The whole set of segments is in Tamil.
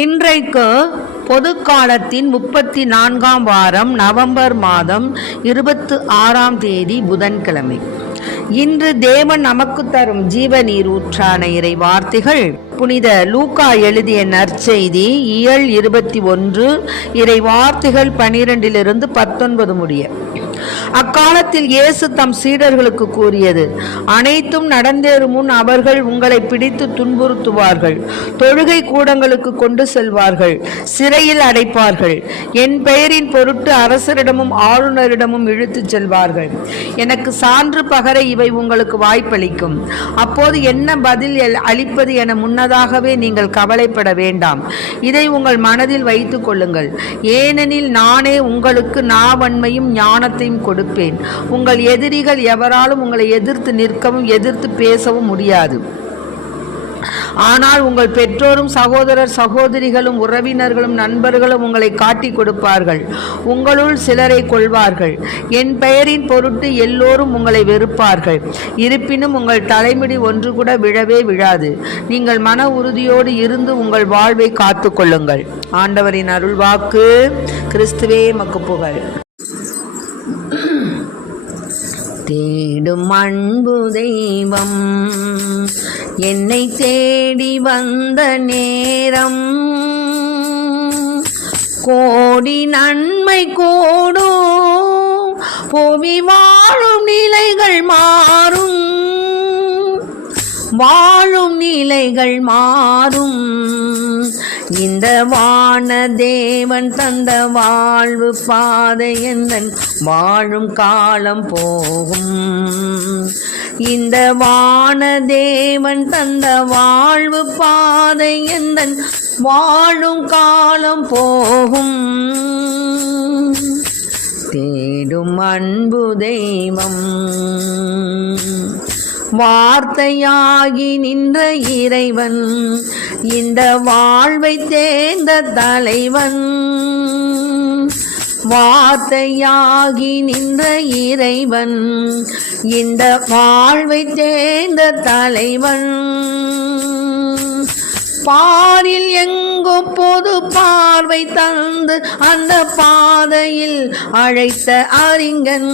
இன்றைக்கு பொது காலத்தின் 34ஆம் வாரம் நவம்பர் மாதம் 26ஆம் தேதி புதன்கிழமை. இன்று தேவன் நமக்கு தரும் ஜீவநீர் ஊற்றான இறை வார்த்தைகள் புனித லூக்கா எழுதிய நற்செய்தி இயல் 21 இறை வார்த்தைகள் 12 19 முடிய. அக்காலத்தில் இயேசு தம் சீடர்களுக்கு கூறியது: அனைத்தும் நடந்தேறும் முன் அவர்கள் உங்களை பிடித்து துன்புறுத்துவார்கள், தொழுகை கூடங்களுக்கு கொண்டு செல்வார்கள், சிறையில் அடைப்பார்கள், என் பெயரின் பொருட்டு அரசரிடமும் ஆளுநரிடமும் இழுத்துச் செல்வார்கள். எனக்கு சான்று பகர இவை உங்களுக்கு வாய்ப்பளிக்கும். அப்போது என்ன பதில் அளிப்பது என முன்னதாகவே நீங்கள் கவலைப்பட வேண்டாம். இதை உங்கள் மனதில் வைத்துக் கொள்ளுங்கள். ஏனெனில் நானே உங்களுக்கு நாவன்மையும் ஞானத்தையும் கொடுப்பேன். உங்கள் எதிரிகள் எவராலும் உங்களை எதிர்த்து நிற்கவும் எதிர்த்து பேசவும் முடியாது. ஆனால் உங்கள் பெற்றோரும் சகோதரர் சகோதரிகளும் உறவினர்களும் நண்பர்களும் உங்களை காட்டி கொடுப்பார்கள். உங்களுள் சிலரை கொள்வார்கள். என் பெயரின் பொருட்டு எல்லோரும் உங்களை வெறுப்பார்கள். இருப்பினும் உங்கள் தலைமுடி ஒன்று கூட விழவே விழாது. நீங்கள் மன உறுதியோடு இருந்து உங்கள் வாழ்வை காத்து கொள்ளுங்கள். ஆண்டவரின் அருள்வாக்கு. கிறிஸ்துவே மக்கு புகழ். தேடும் அன்பு தெய்வம் என்னை தேடி வந்த நேரம், கோடி நன்மை கூடும், புவி வாழும் நிலைகள் மாறும், வாழும் நிலைகள் மாறும். இந்த வான தேவன் தந்த வாழ்வு பாதை எந்தன் வாழும் காலம் போகும். இந்த வான தேவன் தந்த வாழ்வு பாதை எந்தன் வாழும் காலம் போகும். தேடும் அன்பு தெய்வம் வார்த்தையாகி நின்ற இறைவன், இந்த வாழ்வை தேர்ந்த தலைவன். வார்த்தையாகி நின்ற இறைவன், இந்த வாழ்வை தேர்ந்த தலைவன். பாரில் எங்கும் பொது பார்வை தந்து அந்த பாதையில் அழைத்த அறிஞன்,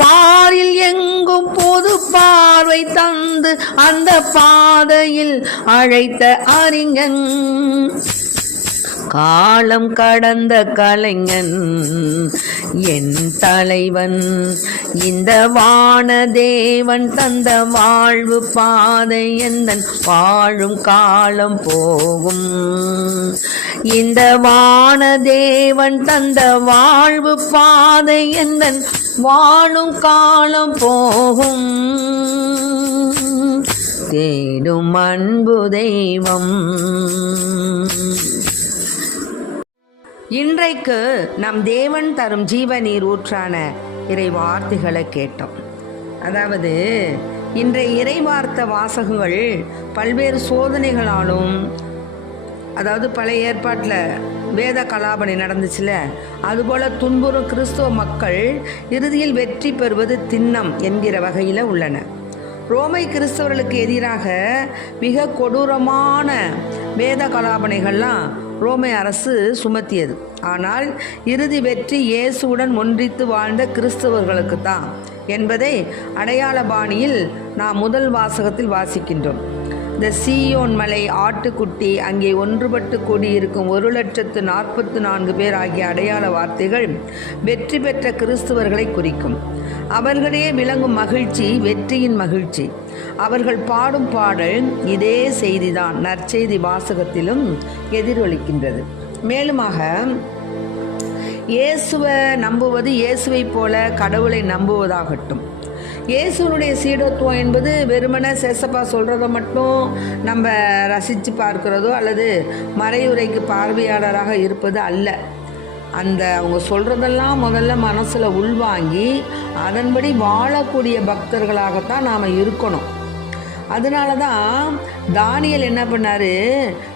பாரில் எங்கும் பொது பார்வை தந்து அந்த பாதையில் அழைத்த அறிஞன். காலம் கடந்த கலைஞன் என் தலைவன், இந்த வான தேவன் தந்த வாழ்வு பாதை எந்தன் வாழும் காலம் போகும். இந்த வான தேவன் தந்த வாழ்வு பாதை எந்தன் வாழும் காலம் போகும். தேடும் அன்பு தெய்வம். இன்றைக்கு நம் தேவன் தரும் ஜீவநீர் ஊற்றான இறை வார்த்தைகளை கேட்டோம். அதாவது இன்றைய இறை வார்த்தை வாசகங்கள் பல்வேறு சோதனைகளாலும், அதாவது பழைய ஏற்பாட்டில் வேத கலாபனை நடந்துச்சுல, அதுபோல துன்புறும் கிறிஸ்துவ மக்கள் இறுதியில் வெற்றி பெறுவது திண்ணம் என்கிற வகையில் உள்ளன. ரோமை கிறிஸ்தவர்களுக்கு எதிராக மிக கொடூரமான வேத கலாபனைகள்லாம் ரோமை அரசு சுமத்தியது. ஆனால் இறுதி வெற்றி இயேசுவுடன் ஒன்றித்து வாழ்ந்த கிறிஸ்தவர்களுக்கு தான் என்பதை அடையாள பாணியில் நாம் முதல் வாசகத்தில் வாசிக்கின்றோம். இந்த சீயோன் மலை ஆட்டுக்குட்டி, அங்கே ஒன்றுபட்டு கூடியிருக்கும் 1,44,000 பேர் ஆகிய அடையாள வார்த்தைகள் வெற்றி பெற்ற கிறிஸ்தவர்களை குறிக்கும். அவர்களிடையே விளங்கும் மகிழ்ச்சி வெற்றியின் மகிழ்ச்சி. அவர்கள் பாடும் பாடல் இதே செய்திதான் நற்செய்தி வாசகத்திலும் எதிரொலிக்கின்றது. மேலுமாக இயேசுவை நம்புவது இயேசுவை போல கடவுளை நம்புவதாகட்டும். இயேசுனுடைய சீடத்துவம் என்பது வெறுமனே சேசப்பா சொல்கிறத மட்டும் நம்ம ரசித்து பார்க்கிறதோ அல்லது மறையுறைக்கு பார்வையாளராக இருப்பது அல்ல. அந்த அவங்க சொல்கிறதெல்லாம் முதல்ல மனசில் உள்வாங்கி அதன்படி வாழக்கூடிய பக்தர்களாகத்தான் நாம் இருக்கணும். அதனால தான் தானியேல் என்ன பண்ணார்,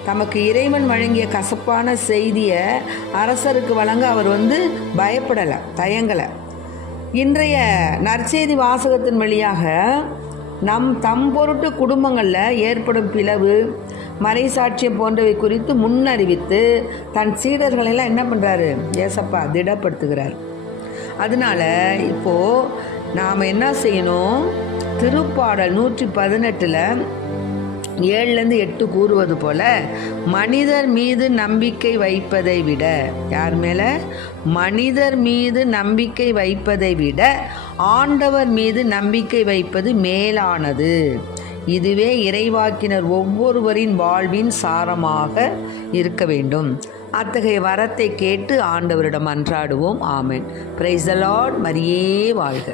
தமக்கு இறைவன் வழங்கிய கசப்பான செய்தியை அரசருக்கு வழங்க அவர் பயப்படலை, தயங்கலை. இன்றைய நற்செய்தி வாசகத்தின் வழியாக தம் பொருட்டு குடும்பங்களில் ஏற்படும் பிளவு, மறைசாட்சியம் போன்றவை குறித்து முன்னறிவித்து தன் சீடர்களெல்லாம் என்ன பண்ணுறாரு? ஏசப்பா திடப்படுத்துகிறார். அதனால் இப்போது நாம் என்ன செய்யணும்? திருப்பாடல் 118 7-8 கூறுவது போல, மனிதர் மீது நம்பிக்கை வைப்பதை விட, யார் மேலே? மனிதர் மீது நம்பிக்கை வைப்பதை விட ஆண்டவர் மீது நம்பிக்கை வைப்பது மேலானது. இதுவே இறைவாக்கினர் ஒவ்வொருவரின் வாழ்வின் சாரமாக இருக்க வேண்டும். அத்தகைய வரத்தை கேட்டு ஆண்டவரிடம் மன்றாடுவோம். ஆமென். Praise the Lord. மரியே வாழ்க.